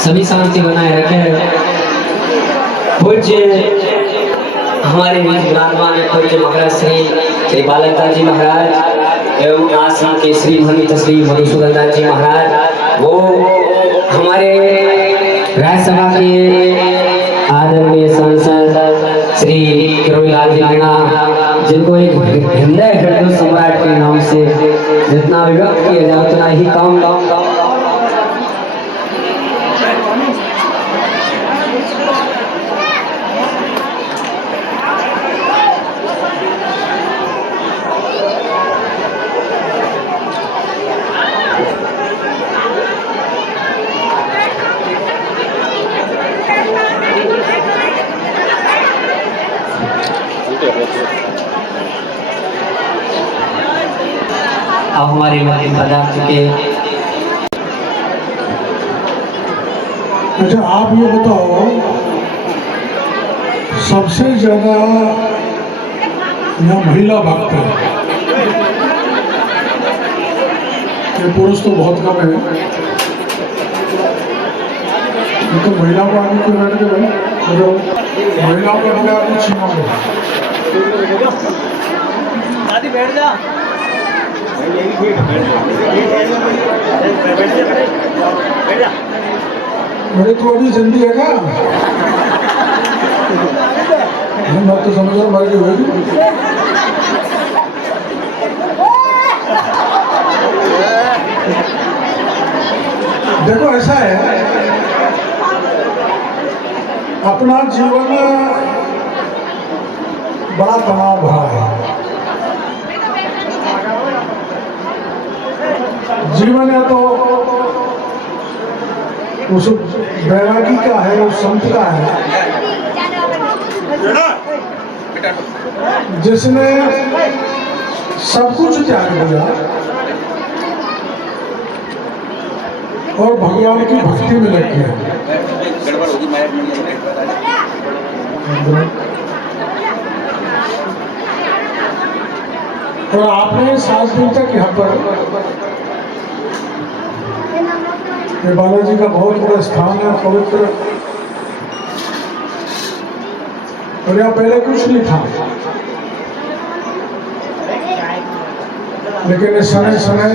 सभी शांति बनाए रखे। पूज्य हमारे बीच विराजमान पूज्य महाराज श्री बालकदास जी महाराज एवं आश्रम के श्री भगत श्री मधुसूदन दास जी महाराज, वो हमारे राज्यसभा के आदरणीय सांसद श्री किरोड़ीलाल जी मीणा, जिनको एक हृदय सम्राट के नाम से जितना व्यक्त किया जाए उतना ही कम। अब हमारे मध्य पदार्थ के। अच्छा, आप ये बताओ, सबसे ज्यादा यहाँ महिला भक्त है, ये पुरुष तो बहुत कम है, तो महिलाओं को आगे क्यों बैठ के भाई, महिलाओं को आगे आगे छीना हो। दादी बैठ जा। अरे तो अभी जल्दी है क्या? मैं तो समझ रहा मर गई होगी। देखो ऐसा है, अपना जीवन बड़ा तनाव भरा है। जीवन है तो उस वैरागी का है, उस संत का है जिसने सब कुछ त्याग दिया और भगवान की भक्ति में लग गया। और आपने 7 दिन तक यहाँ पर ये बालाजी का बहुत बड़ा स्थान है, पवित्र, और यहाँ पहले कुछ नहीं था, लेकिन समय समय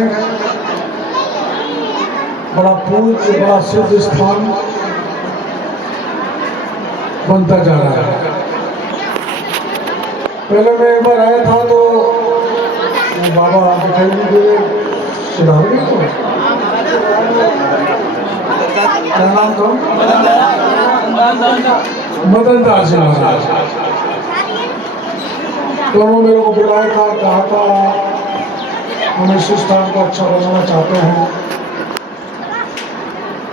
बड़ा पूज्य, बड़ा सिद्ध स्थान बनता जा रहा है। पहले मैं एक बार आया था तो बाबा दिखाई नहीं दे, सुधार गए तो क्या नाम था? मदन दास जी महाराज। दोनों मेरे को बुलाया था, कहा था हम इस स्थान को अच्छा बनाना चाहते हैं,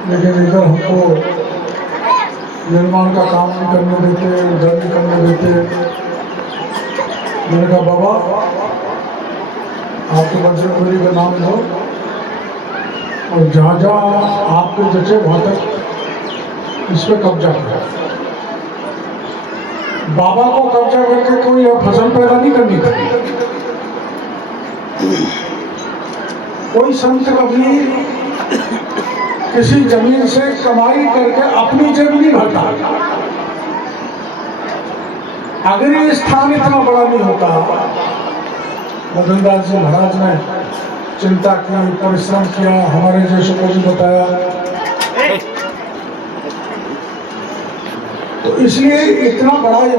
लेकिन इधर हमको निर्माण का काम नहीं करने देते, उधर नहीं करने देते। मैंने कहा बाबा, आपके बजरंगबली का नाम लो और जहाँ जहाँ आपके जचे वहाँ तक इस पर कब्जा करो। बाबा को कब्जा करके कोई फसल पैदा नहीं करनी थी। कोई संत कभी किसी जमीन से कमाई करके अपनी जेब नहीं भरता। अगर ये स्थान इतना बड़ा नहीं होता, मदन दास जी महाराज ने चिंता की, परिश्रम किया, हमारे जैसे को भी बताया। तो इसलिए इतना बड़ा ये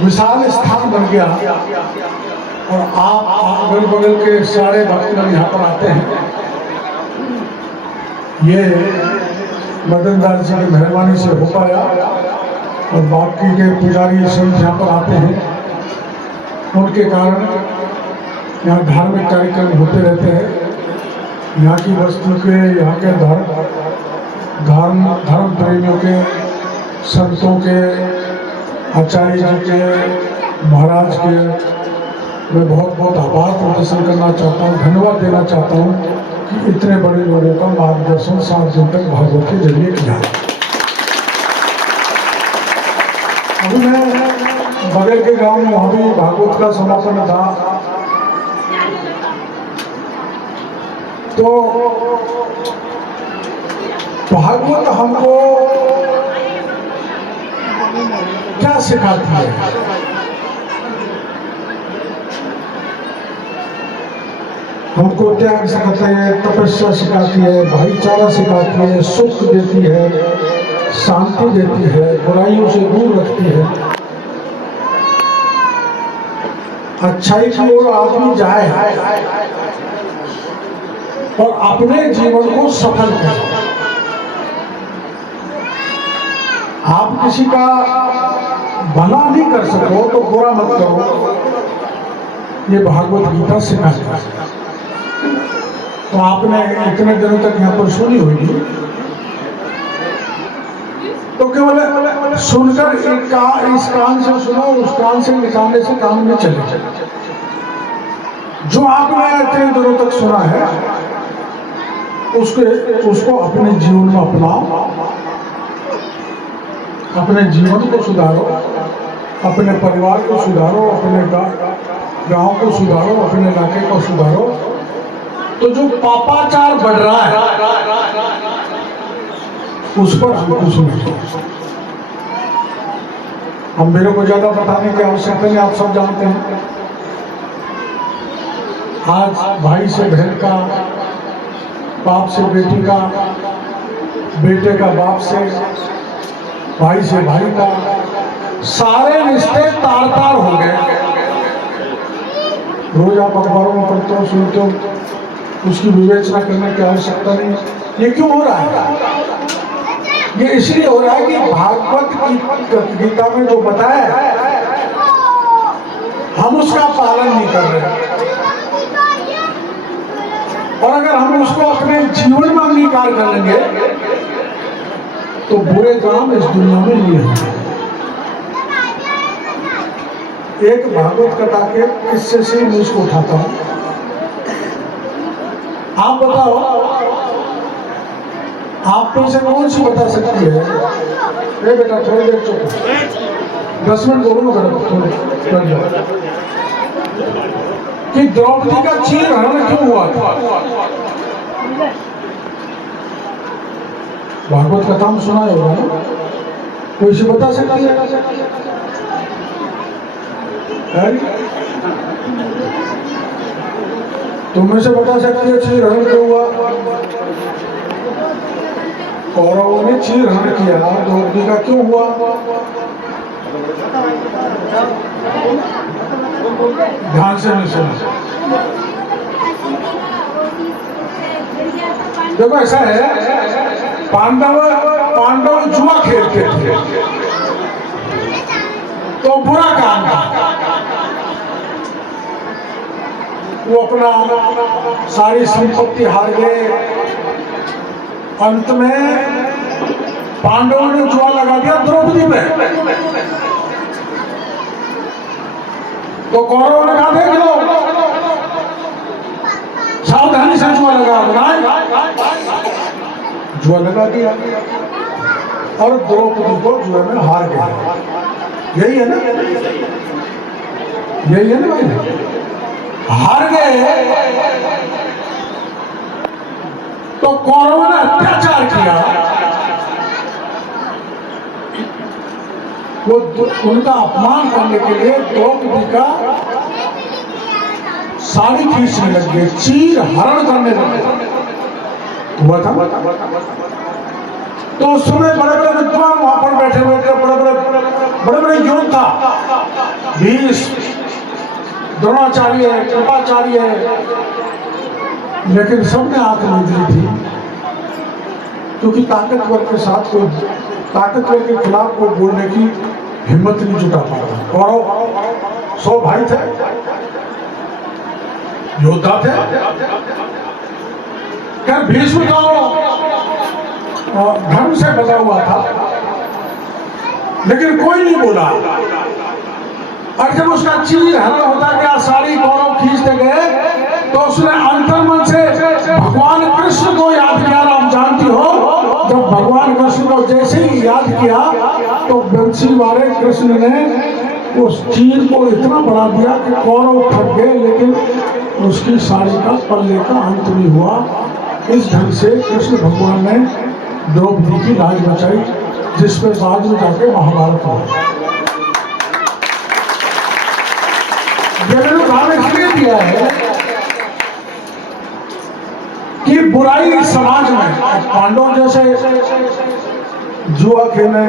विशाल स्थान बन गया और आप अगल बगल के सारे भक्तगण यहाँ पर आते हैं। ये मदन दास जी की मेहरबानी से हो पाया और बाकी के पुजारी संत यहाँ पर आते हैं, उनके कारण यहाँ धार्मिक कार्यक्रम होते रहते हैं। यहाँ की वस्तु के, यहाँ के धर्म प्रेमियों के, संतों के, आचार्य जी के, महाराज के मैं बहुत बहुत आभार प्रदर्शन करना चाहता हूँ, धन्यवाद देना चाहता हूँ कि इतने बड़े लोगों का मार्गदर्शन 7 दिन तक भागवत के जरिए किया। अभी मैं बगल के गांव में वहाँ भी भागवत का समापन था, तो भागवत हमको क्या सिखाती है? हमको त्याग सिखाती है, तपस्या सिखाती है, भाईचारा सिखाती है, सुख देती है, शांति देती है, बुराइयों से दूर रखती है। अच्छाई की ओर आदमी जाए और अपने जीवन को सफल करे। आप किसी का भला नहीं कर सको तो बुरा मत करो, ये भागवत गीता सिखाती है। तो आपने इतने दिनों तक यहाँ पर सुनी होगी, तो केवल सुनकर इस कान से सुनो, उस कान से निकालने से काम नहीं चले। जो आपने इतने दिनों तक सुना है उसको अपने जीवन में अपनाओ, अपने जीवन को सुधारो, अपने परिवार को सुधारो, अपने गांव को सुधारो, अपने इलाके को सुधारो। तो जो पापाचार बढ़ रहा है उस पर हम कुछ नहीं। हम मेरे को ज्यादा बताने की आवश्यकता नहीं, आप सब जानते हैं। आज भाई से बहन का, बाप से बेटी का, बेटे का बाप से, भाई से भाई का, सारे रिश्ते तार तार हो गए। रोज आप अखबारों में पढ़ते हो, सुनते हो, उसकी विवेचना करने की आवश्यकता नहीं। ये क्यों हो रहा है? ये इसलिए हो रहा है कि भागवत की गीता में जो बताया हम उसका पालन नहीं कर रहे। और अगर हम उसको अपने जीवन में अंगीकार कर लेंगे तो बुरे काम इस दुनिया में नहीं होंगे। एक भागवत कथा के किस्से से मैं इसको उठाता हूं। आप बताओ, आप में से कौन सी बता सकती है? ए बेटा थोड़ी देर चुप, 10 मिनट बोलो थोड़े कि द्रौपदी का चीर हरण क्यों हुआ था? भागवत कथा में सुना होगा ना? कोई से बता सकती है? तुम में से बता सकती है चीर हरण क्यों हुआ? कौरवों ने चीर हरण किया, द्रौपदी का क्यों हुआ? ध्यान से नहीं सुना। देखो ऐसा है, पांडव जुआ खेलते थे तो बुरा काम था। वो अपना सारी संपत्ति हार गए। अंत में पांडवों ने जुआ लगा दिया द्रौपदी पे। तो कौरवों ने कहा देख लो, सावधानी से जुआ लगा, जुआ लगा दिया और द्रौपदी को जुए में हार गया। यही है ना? यही है ना भाई? हार गए तो कौरवों ने अत्याचार किया। वो उनका अपमान करने के लिए द्रौपदी का साड़ी खींचने लग गए, चीर हरण करने लगे। हुआ था। तो उस समय बड़े बड़े विद्वान वहां पर बैठे हुए थे, बड़े बड़े योद्धा, भीष्म, द्रोणाचार्य, कृपाचार्य, लेकिन सबने आंख नहीं दी थी, क्योंकि ताकतवर के साथ कोई, ताकतवर के खिलाफ कोई बोलने की हिम्मत नहीं जुटा पाता। कौरव 100 भाई थे, योद्धा थे। क्या भीष्म तो धर्म से बचा हुआ था, लेकिन कोई नहीं बोला। और जब उसका चीर हरण होता गया, सारी कौरव खींचते गए, तो उसने अंतर्मन से भगवान कृष्ण को याद किया। आप जानती हो, जब भगवान कृष्ण को जैसे ही याद किया, तो बंसी वाले कृष्ण ने उस चीर को इतना बढ़ा दिया कि कौरव थक गए, लेकिन उसकी साड़ी का पल्ले का अंत नहीं हुआ। इस ढंग से कृष्ण भगवान ने द्रौपदी की लाज बचाई, जिस पे बाद में जाके महाभारत हुआ। ये मैंने उदाहरण इसलिए दिया है कि बुराई समाज में, पांडव जैसे जुआ खेले,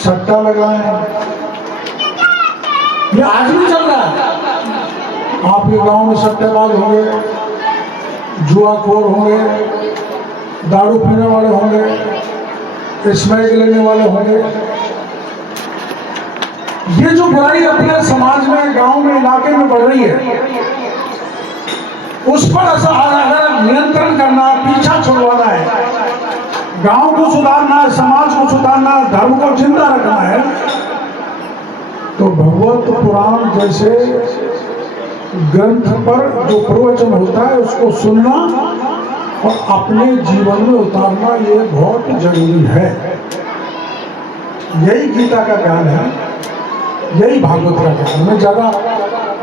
सट्टा लगाए, ये आज भी चल रहा है। आपके गांव में सट्टेबाज होंगे, जुआखोर होंगे, दारू पीने वाले होंगे, स्मैक लेने वाले होंगे। ये जो बुराई अपने समाज में, गांव में, इलाके में बढ़ रही है, उस पर अगर नियंत्रण करना, पीछा छुड़वाना है, गांव को सुधारना है, समाज को सुधारना है, धर्म को जिंदा रखना है, तो भगवत पुराण जैसे ग्रंथ पर जो प्रवचन होता है उसको सुनना और अपने जीवन में उतारना, ये बहुत जरूरी है। यही गीता का ज्ञान है, यही भागवत का ज्ञान।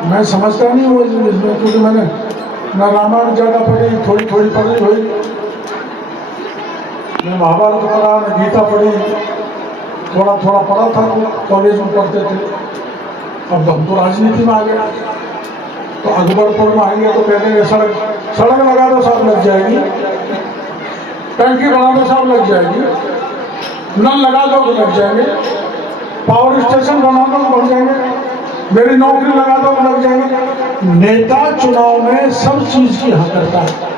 मैं समझता नहीं हूँ इसमें, क्योंकि मैंने न रामायण ज्यादा पढ़ी, थोड़ी थोड़ी पढ़ी हुई, मैं महाभारत पढ़ा, न गीता पढ़ी, थोड़ा थोड़ा पढ़ा था, कॉलेज में पढ़ते थे। अब हम तो राजनीति में आ गया, तो अकबरपुर में आएंगे तो कहते हैं सड़क लगा दो सब लग जाएगी, टंकी बना दो सब लग जाएगी, नल लगा दो तो लग जाएंगे, पावर स्टेशन बना दो बन जाएंगे, मेरी नौकरी लगा दो लग जाएंगे। नेता चुनाव में सब चीज की हाँ करता है,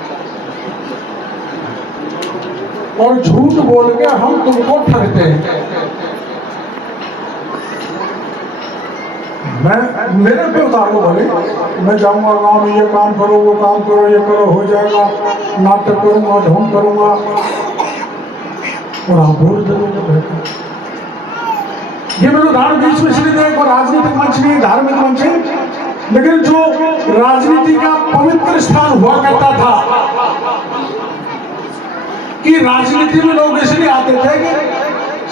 और झूठ बोल के हम तुमको ठगते हैं। मेरे पे उतारो भले, मैं जाऊंगा गांव में, ये काम करो, वो काम करो, ये करो, हो जाएगा, नाटक करूंगा, ढोंग करूंगा, और आप बोल देंगे बेहतर। ये मेरे उदाहरण बीच में इसलिए देख, और राजनीतिक मंच नहीं, धार्मिक मंच है, लेकिन जो राजनीति का पवित्र स्थान हुआ करता था, कि राजनीति में लोग इसलिए आते थे कि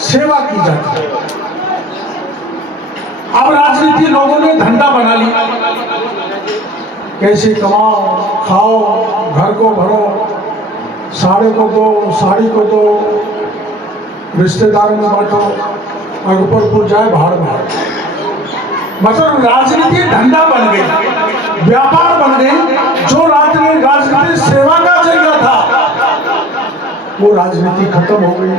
सेवा की जाती है। अब राजनीति लोगों ने धंधा बना ली, कैसे कमाओ, खाओ, घर को भरो, साड़ी को दो, रिश्तेदारों में बांटो, अकबरपुर जाए भाड़ में। मतलब राजनीति धंधा बन गई, व्यापार बन गई। जो राजनीति सेवा का जरिया था, वो राजनीति खत्म हो गई।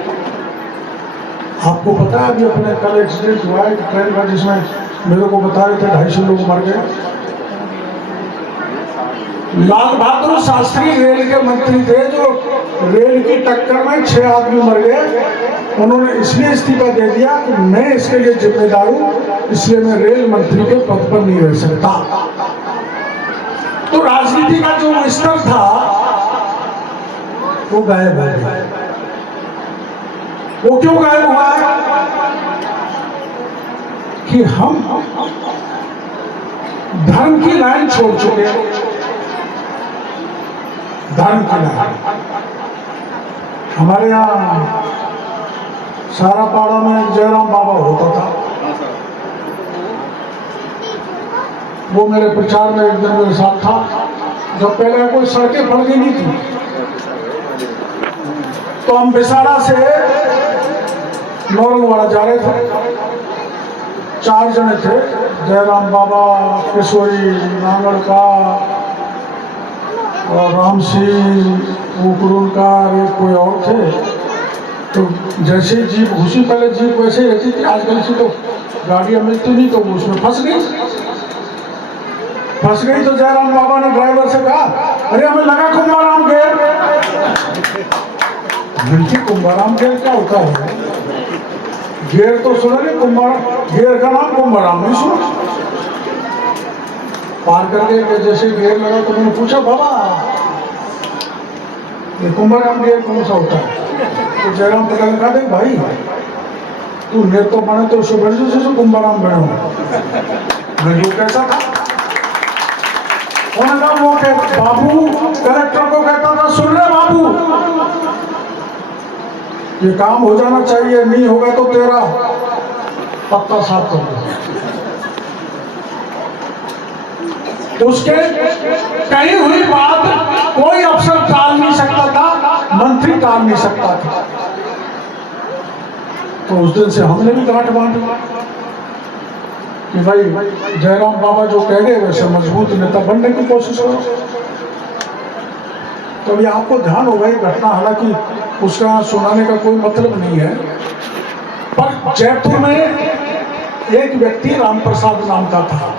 आपको पता है, अभी अपने कल एक्सीडेंट हुआ है ट्रेन का, जिसमें मेरे को बता रहे थे 250 लोग मर गए। लाल बहादुर शास्त्री रेल के मंत्री थे, जो रेल की टक्कर में 6 आदमी मर गए। उन्होंने इसलिए इस्तीफा दे दिया कि मैं इसके लिए जिम्मेदार हूं, इसलिए मैं रेल मंत्री के पद पर नहीं रह सकता। तो राजनीति का जो स्तर था वो गायब हो गया। वो क्यों गायब हुआ है? कि हम धर्म की लाइन छोड़ चुके। धर्म की लाइन हमारे यहाँ सारा पाड़ा में जयराम बाबा होता था। वो मेरे प्रचार में एक दिन मेरे साथ था, जब पहले कोई सड़कें पड़ गई नहीं थी। तो हम बिसाड़ा से नौरंगवाड़ा जा रहे थे, 4 जने थे, जयराम बाबा, किशोरी नांगड़ का और राम सिंह उकरुलकार, एक कोई और थे। तो जैसे जीप घुसी, पहले जीप वैसे ही रहती थी, आजकल से तो गाड़ियाँ मिलती नहीं, तो वो उसमें फंस गई। तो जयराम बाबा ने ड्राइवर से कहा, अरे हमें लगा कुंभाराम गेर। घंटी कुंभाराम गेर क्या होता है? गेर तो सुना नहीं, कुंभाराम गेर का नाम कुंभाराम नहीं सुना। पार करके जैसे गेर लगा तो मैंने पूछा, बाबा ये कुंभाराम गेर कौन सा होता है? तो जयराम पटेल ने कहा, देख भाई, तू ने तो बने तो सुबह से कुंभाराम बनो। मैं जो कैसा था, उन्होंने कहा, वो बाबू कलेक्टर को कहता था, सुन ले बाबू, ये काम हो जाना चाहिए, नहीं होगा तो तेरा पत्ता साफ कर दो। उसके कही हुई बात कोई अफसर टाल नहीं सकता था, मंत्री टाल नहीं सकता था। तो उस दिन से हमने भी गांठ बांधी कि भाई जयराम बाबा जो कह गए वैसे मजबूत नेता बनने की कोशिश करो। तो अभी आपको ध्यान होगा ये घटना, हालांकि उसका सुनाने का कोई मतलब नहीं है, पर जयपुर में एक व्यक्ति राम प्रसाद नाम का था।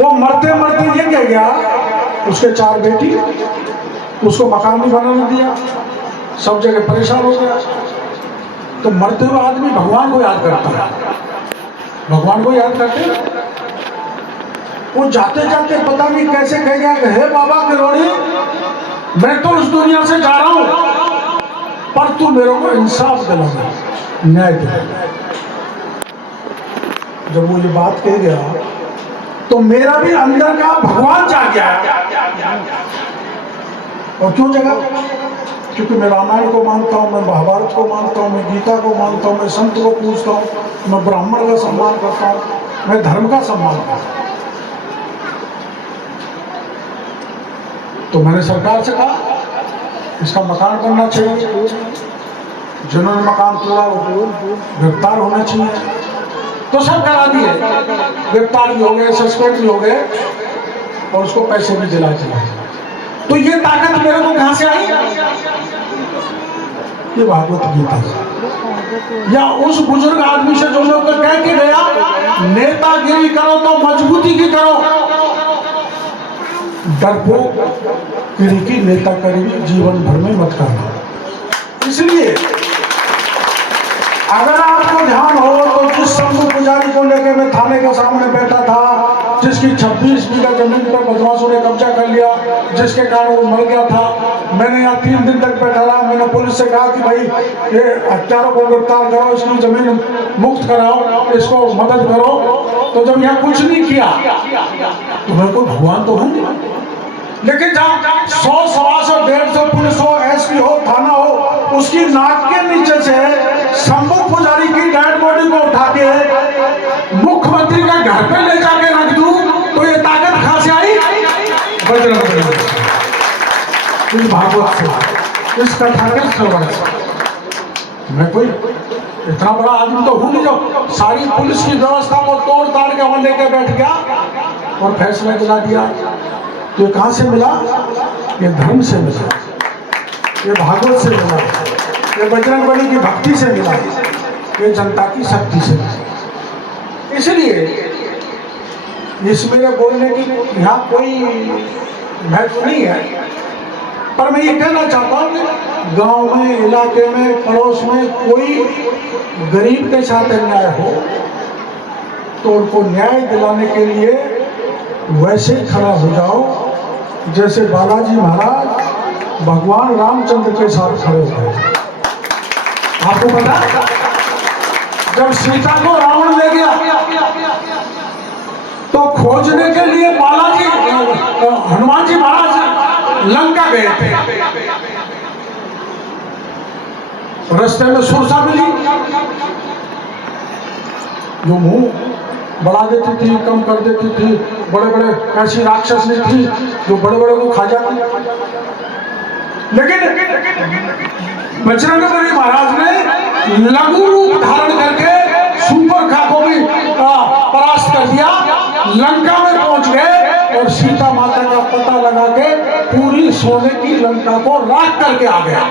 वो मरते मरते ये कह गया, उसके 4 बेटी, उसको मकान नहीं बनाने दिया, सब जगह परेशान हो गया। तो मरते हुए आदमी भगवान को याद करता है, भगवान को याद करते। वो जाते जाते पता नहीं कैसे कह गया, हे बाबा किरोड़ी, मैं तो इस दुनिया से जा रहा हूं, पर तू मेरे को इंसाफ दिलाना, न्याय दिलाना। जब वो ये बात कह गया तो मेरा भी अंदर का भगवान जाग गया। और क्यों जगा? क्योंकि मैं रामायण को मानता हूँ, मैं महाभारत को मानता हूँ, मैं गीता को मानता हूँ, मैं संत को पूजता हूँ, मैं ब्राह्मण का सम्मान करता हूँ, मैं धर्म का सम्मान करता हूँ। तो मैंने सरकार से कहा, इसका मकान बनना चाहिए, जिन्होंने मकान तोड़ा वो गिरफ्तार होना चाहिए। तो सब करा दिए, गिरफ्तार भी हो गए, सस्पेंड भी हो गए, और उसको पैसे भी दिला दिए। तो ये ताकत मेरे को कहां से आई? ये भागवत गीता से, या उस बुजुर्ग आदमी से जो लोग कह के गया, नेतागिरी करो तो मजबूती की करो, डरपोक की नेता करेगी जीवन भर में मत करना। इसलिए अगर आपको ध्यान हो तो जिस शंभू पुजारी को लेकर मैं थाने के सामने बैठा था, जिसकी 26 बीघा जमीन पर बदमाशों ने कब्जा कर लिया, जिसके कारण वो मर गया था, मैंने यहाँ 3 दिन तक बैठा रहा। मैंने पुलिस से कहा कि भाई ये हत्यारों को गिरफ्तार करो, इसकी जमीन मुक्त कराओ, इसको मदद करो। तो जब यहाँ कुछ नहीं किया तो मैं कोई भगवान तो हूँ नहीं। लेकिन जहाँ 100, 125, 150 पुलिस हो, एसपी हो, थाना हो, उसकी नाक के नीचे से शंभू पुजारी की डेड बॉडी को उठा के मुख्यमंत्री का घर पे ले जाके रख दूं, तो ये ताकत कहां से आई? बजरंग इस भागवत से, इस कथा के श्रवण से। मैं कोई इतना बड़ा आदमी तो हूं नहीं जो सारी पुलिस की व्यवस्था को तोड़ ताड़ के वहां लेके बैठ गया और फैसला दिला दिया। तो ये कहां से मिला? ये धर्म से मिला, ये भागवत से मिला, ये बजरंगबली की भक्ति से मिला, ये जनता की शक्ति से मिला। इसलिए इस मेरे बोलने की यहाँ कोई महत्व नहीं है, पर मैं ये कहना चाहता हूँ कि गांव में, इलाके में, पड़ोस में कोई गरीब के साथ अन्याय हो तो उनको न्याय दिलाने के लिए वैसे खड़ा हो जाओ जैसे बालाजी महाराज भगवान रामचंद्र के साथ खड़े हुए। आपको पता, जब सीता को रावण ले गया तो खोजने के लिए बालाजी, हनुमान जी महाराज लंका गए थे। रास्ते में सुरसा मिली जो मुंह बढ़ा देती थी, कम कर देती थी, बड़े बड़े ऐसी राक्षस नहीं थी जो बड़े बड़े को खा जाती। लेकिन बजरंगबली महाराज ने लघु रूप धारण करके शूर्पणखा को भी परास्त कर दिया, लंका में पहुंच गए और सीता माता का पता लगा के पूरी सोने की लंका को राख करके आ गया।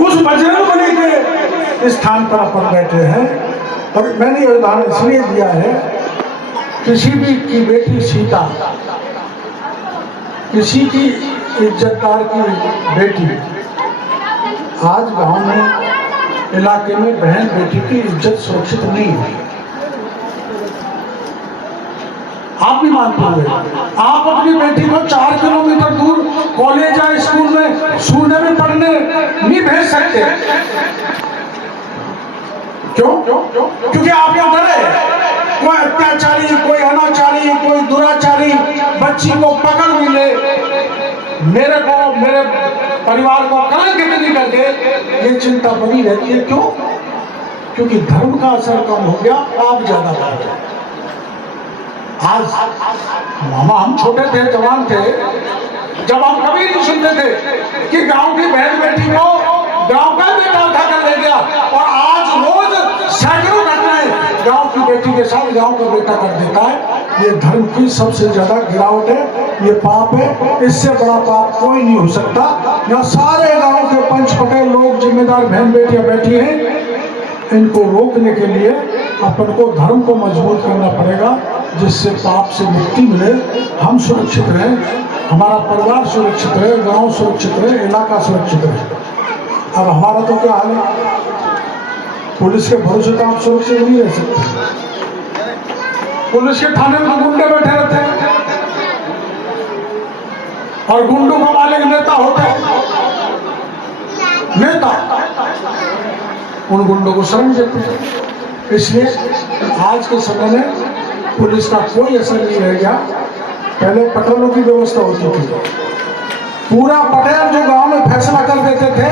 उस बजरंगबली के स्थान पर अपन बैठे हैं। और मैंने ये उदाहरण इसलिए दिया है, किसी भी की बेटी सीता, किसी की इज्जतदार की बेटी, आज गांव में इलाके में बहन बेटी की इज्जत सुरक्षित नहीं है। आप भी मानते होंगे, आप अपनी बेटी को 4 किलोमीटर दूर कॉलेज या स्कूल में सूने में पढ़ने नहीं भेज सकते। क्यों? क्योंकि आप यहाँ डरे कोई अत्याचारी, कोई अनाचारी, कोई दुराचारी बच्ची को पकड़ भी ले, मेरे को, मेरे परिवार को कलंकित नहीं कर दे, ये चिंता बनी रहती है। क्यों? क्योंकि धर्म का असर कम हो गया, पाप ज्यादा बढ़ गया। आज मामा हम छोटे थे, जवान थे, जब हम कभी नहीं सुनते थे कि गांव की बहन बेटी को गांव का बेटा उठा कर ले गया, और आज रोज सैकड़ों घटनाएं गांव की बेटी के साथ गांव का बेटा कर देता है। ये धर्म की सबसे ज्यादा गिरावट है, ये पाप है। इससे बड़ा पाप कोई नहीं हो सकता। यहाँ सारे गांव के पंच पटेल लोग, जिम्मेदार बहन बेटियां बैठी हैं, इनको रोकने के लिए अपन को धर्म को मजबूत करना पड़ेगा, जिससे पाप से मुक्ति मिले, हम सुरक्षित रहें, हमारा परिवार सुरक्षित रहे, गांव सुरक्षित रहे, इलाका सुरक्षित रहे। अब हमारा तो क्या हाल है, पुलिस के भरोसे तो आप सुरक्षित नहीं रह सकते। पुलिस के थाने में गुंडे बैठे रहते हैं और गुंडों का मालिक नेता होता है। नेता उन गुंडों को शरण देते हैं। इसलिए आज के समय में पुलिस का कोई असर नहीं रह गया। पहले पटेलों की व्यवस्था होती थी, पूरा पटेल जो गांव में फैसला कर देते थे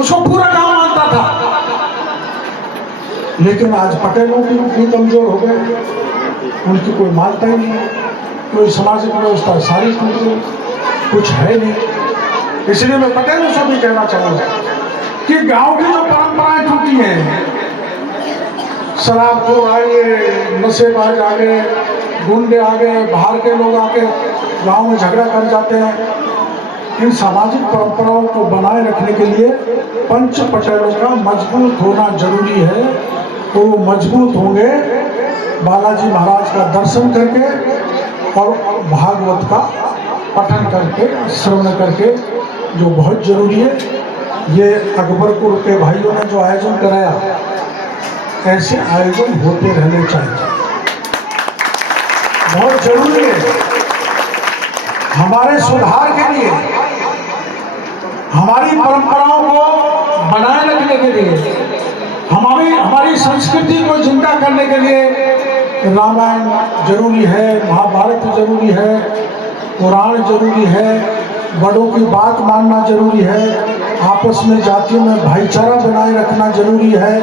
उसको पूरा गांव मानता था। लेकिन आज पटेलों की भी कमजोर हो गए, उनकी कोई मानता ही नहीं, कोई सामाजिक व्यवस्था सारी टूट गई, कुछ है नहीं। इसलिए मैं पटेलों से भी कहना चाहूंगा कि गांव की जो परंपराएं टूटी हैं, शराबखोर आ गए, नशेबाज आ गए, गुंडे आ गए, बाहर के लोग आके गांव में झगड़ा कर जाते हैं, इन सामाजिक परंपराओं को बनाए रखने के लिए पंच पटेलों का मजबूत होना जरूरी है। तो वो मजबूत होंगे बालाजी महाराज का दर्शन करके और भागवत का पठन करके, श्रवण करके, जो बहुत जरूरी है। ये अकबरपुर के भाइयों ने जो आयोजन कराया, ऐसे आयोजन होते रहने चाहिए, बहुत जरूरी है हमारे सुधार के लिए, हमारी परंपराओं को बनाए रखने के लिए, हमारी संस्कृति को जिंदा करने के लिए रामायण जरूरी है, महाभारत जरूरी है, पुराण जरूरी है, बड़ों की बात मानना जरूरी है, आपस में जातियों में भाईचारा बनाए रखना जरूरी है,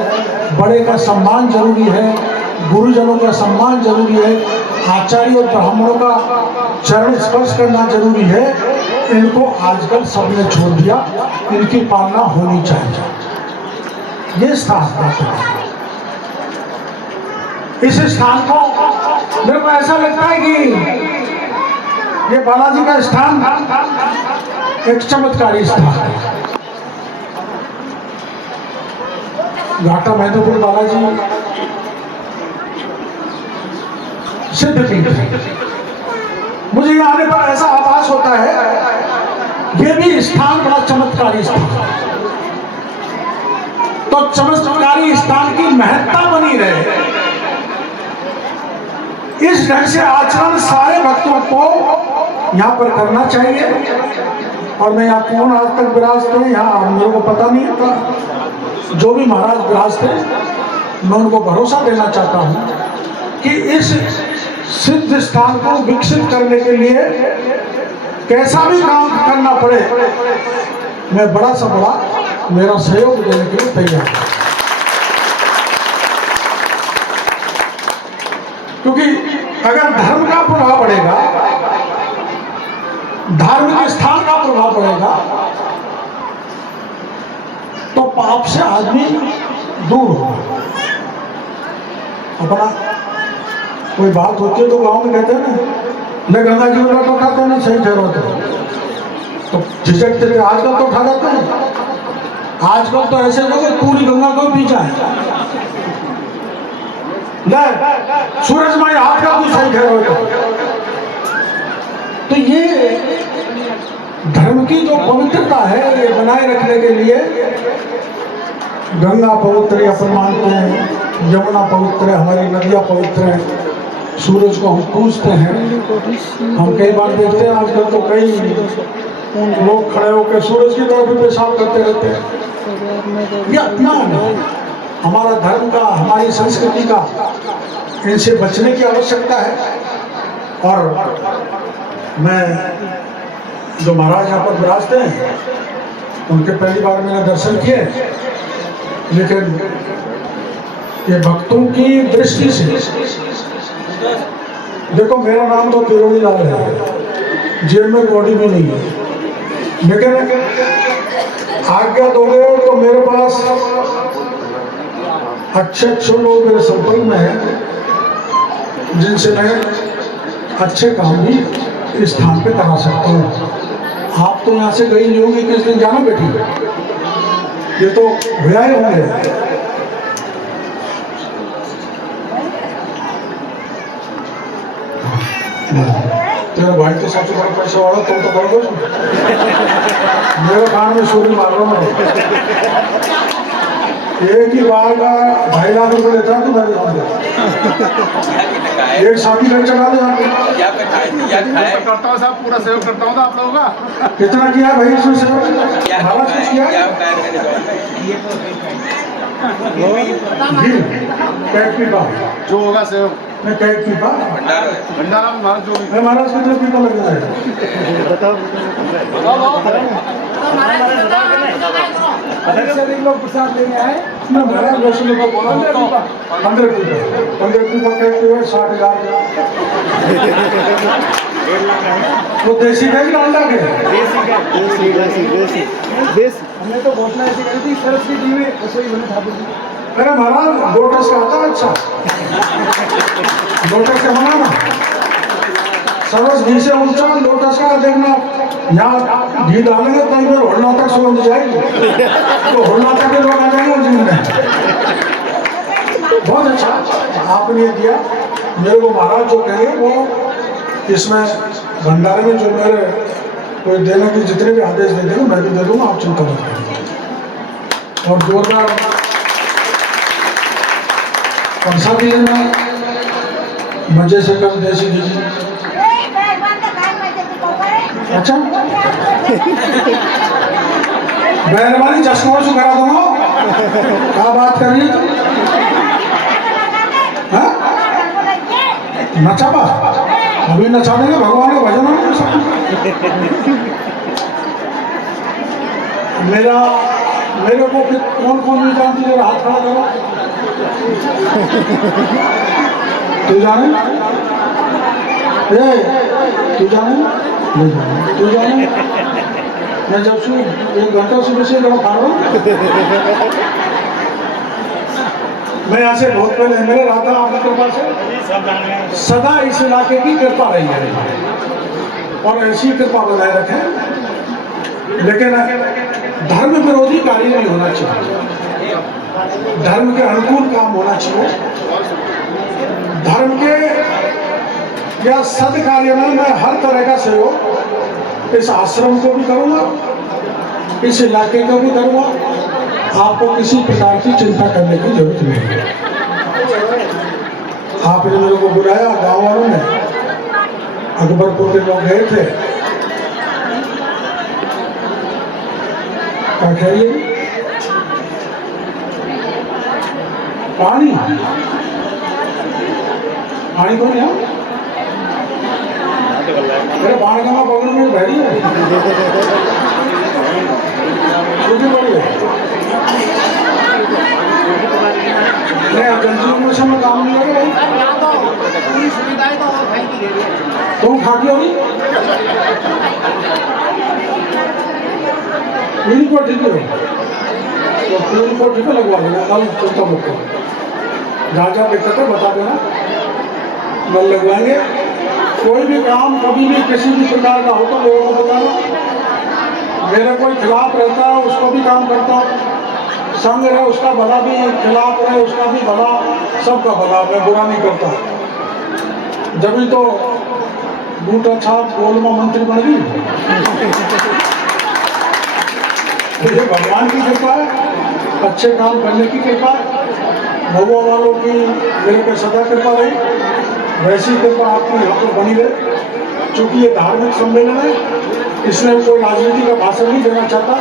बड़े का सम्मान जरूरी है, गुरुजनों का सम्मान जरूरी है, आचार्य और ब्राह्मणों का चरण स्पर्श करना जरूरी है। इनको आजकल सबने छोड़ दिया, इनकी पालना होनी चाहिए। ये स्थान है, इस स्थान को मेरे को ऐसा लगता है कि ये बालाजी का स्थान एक चमत्कारी स्थान है। घाटा महदोपुर बालाजी सिद्धपीठ है। मुझे यहाँ आने पर ऐसा आभास होता है ये भी स्थान बड़ा चमत्कारी स्थान है। तो चमत्कारी स्थान की महत्ता बनी रहे, इस ढंग से आचरण सारे भक्तों को यहाँ पर करना चाहिए। और मैं यहाँ कौन आज तक विराज थे, यहाँ मेरे को पता नहीं था, जो भी महाराज विराज थे मैं उनको भरोसा देना चाहता हूँ कि इस सिद्ध स्थान को विकसित करने के लिए कैसा भी काम करना पड़े, मैं बड़ा से बड़ा मेरा सहयोग देने के लिए तैयार हूं। क्योंकि अगर धर्म का प्रभाव पड़ेगा, धार्मिक स्थान का प्रभाव पड़ेगा, तो पाप से आदमी दूर होगा। अपना कोई बात होती है तो गांव में कहते हैं ना, मैं गंगा जी में लोटा उठाते हैं ना, सही ठहराते तो झिझकते थे। आजकल तो उठा जाते हैं। आजकल तो ऐसे लोग पूरी गंगा को पी जाए, सूरज माई हाथ का तू सही ठहराते। तो ये धर्म की जो पवित्रता है, ये बनाए रखने के लिए गंगा पवित्र है अपन मानते हैं, यमुना पवित्र है, हमारी नदियाँ पवित्र हैं, सूरज को हम पूजते हैं। हम कई बार देखते हैं आजकल तो कई लोग खड़े होकर सूरज की तरफ भी पेशाब करते रहते हैं। ये अपमान है हमारा धर्म का, हमारी संस्कृति का। इनसे बचने की आवश्यकता है। और मैं जो महाराज यहाँ पर विराजते हैं उनके पहली बार मैंने दर्शन किए, लेकिन ये भक्तों की दृष्टि से, देखो मेरा नाम तो किरोड़ी लाल है, जेब में बॉडी भी नहीं है, लेकिन आज्ञा दोगे तो मेरे पास अच्छे लोग मेरे संपर्क में हैं, जिनसे मैं अच्छे काम भी इस स्थान पे करा सकता हूँ। आप तो यहाँ से गई नहीं होगी, किस दिन जाना बेटी, ये तो भैया ही होंगे। तेरा भाई तो सबसे बड़ा पैसा वाला, तुम तो कर दो। मेरे कान में सूर्य मार रहा हूँ। एक ही बार का 2.5 लाख रुपए लेता है तुम्हारे यहाँ। एक शादी घर चढ़ा दे आपको। करता हूँ साहब, पूरा सहयोग करता हूँ आप लोगों का। कितना किया भाई इसमें सहयोग? महाराज कुछ किया? कैट पीपा जो होगा सहयोग, मैं कैट पीपा भंडारा में भारत जो भी। मैं महाराज कितना पीपा लग जाएगा? लोग प्रसाद लेने आए, मैं महाराज वैसे लोगों को बोला 15 पीपा कैट पीपा 60,000। वो देसी का ही अंडा के हमने तो घोषणा ऐसी करी थी, सरस की टीवी रसोई बने था। अरे महाराज लोटस का आता है, अच्छा लोटस का बनाना, सरस घी से ऊंचा लोटस का देखना। यहाँ घी डालेंगे तो इधर होलना तक सुगंध जाएगी, तो होलना तक के लोग आ जाएंगे जिन में। बहुत अच्छा आपने ये दिया मेरे को। महाराज जो कहेंगे वो इसमें भंडारे में जो मेरे कोई देने के जितने भी आदेश दे देंगे मैं भी दे दूंगा, आप चिंता मत करिए। और जोरदार प्रसाद देना, मजे से कर देसी दीजिए। अच्छा मेहरबानी चश्मा से करा दूंगा। क्या बात कर रही है तुम? नचा बा अभी नचा देंगे, भगवान का भजन है सब। मेरे को फिर कौन नहीं जानती, मेरा हाथ खड़ा करो। तू जाने, तू जाने, तू जाने। मैं जब से 1 घंटा सुबह से लगा खा रहा हूँ। मैं यहाँ से बहुत पहले मेरे राधा आपकी कृपा से सदा इस इलाके की कृपा रही है और ऐसी कृपा बनाए रखें। लेकिन धर्म विरोधी कार्य नहीं होना चाहिए, धर्म के अनुकूल काम होना चाहिए। धर्म के या सद कार्य में मैं हर तरह का सहयोग इस आश्रम को भी करूंगा, इस इलाके को भी करूंगा। आपको किसी प्रकार की चिंता करने की जरूरत नहीं है। आपने मेरे को बुलाया, गांव वालों ने, अकबरपुर के लोग गए थे, क्या कहिए पानी पानी कौन है? मेरे बाणगंगा बगल में बहरी है, छोटी बड़ी है। जनसंख्या में काम नहीं लगे पूरी सुविधाएं तो तुम खाती होगी मेरी को ठीक है। तो पूरी कोठी पे लगवा देना नल, चिंता मत करो। जहाँ जहाँ दिक्कत है बता देना, नल लगवाएंगे। कोई भी काम कभी भी किसी भी प्रकार का हो तो लोगों को बताना। मेरे कोई खिलाफ रहता है उसको भी काम करता हूँ, संग रहे उसका भला भी, खिलाफ रहे उसका भी भला, सबका भला, मैं बुरा नहीं करता। जब ही तो बूटा छाप गोलमा मंत्री बन गई। तो ये भगवान की कृपा है, अच्छे काम करने की कृपा है, भगवा वालों की मेरे पे सदा कृपा रही, वैसी कृपा आपकी यहाँ पर बनी रहे। चूंकि ये धार्मिक सम्मेलन है इसलिए कोई राजनीति का भाषण नहीं देना चाहता,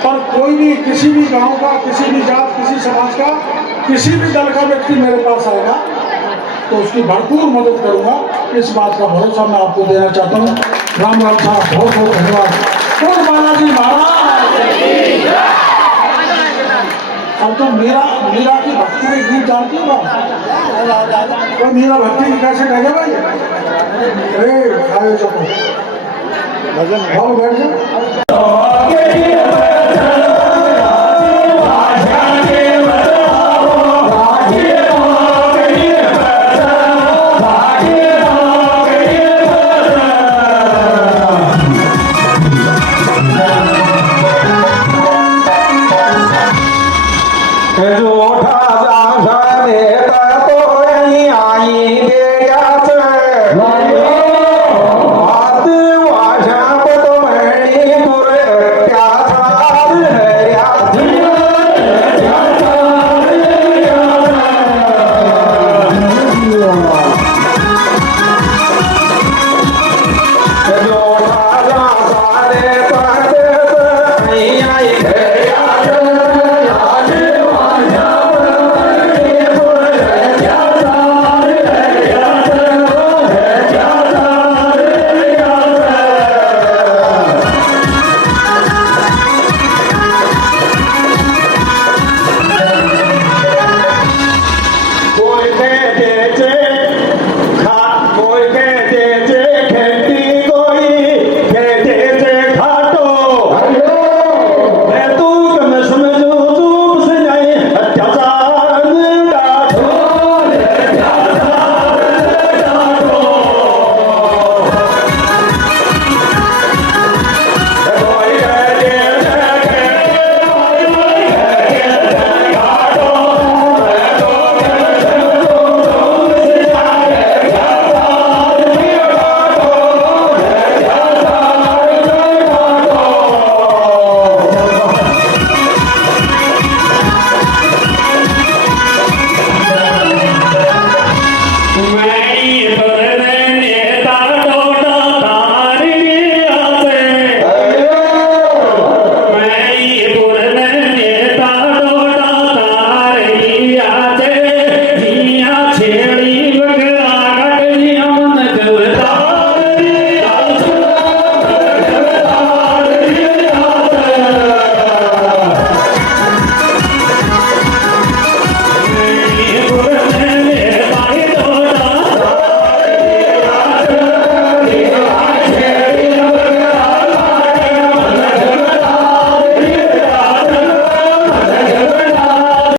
पर कोई भी किसी भी गांव का, किसी भी जात, किसी समाज का, किसी भी दल का व्यक्ति मेरे पास आएगा तो उसकी भरपूर मदद करूंगा, इस बात का भरोसा मैं आपको देना चाहता हूँ। राम राम साहब, बहुत बहुत धन्यवाद। बोल बालाजी महाराज। अब तो मीरा की भक्ति के गीत जानती हो तो मीरा भक्ति की कैसे कहे भाई? अरे खाए चको भजन बैठ जाओ। जो उठा जा तो आई आई दे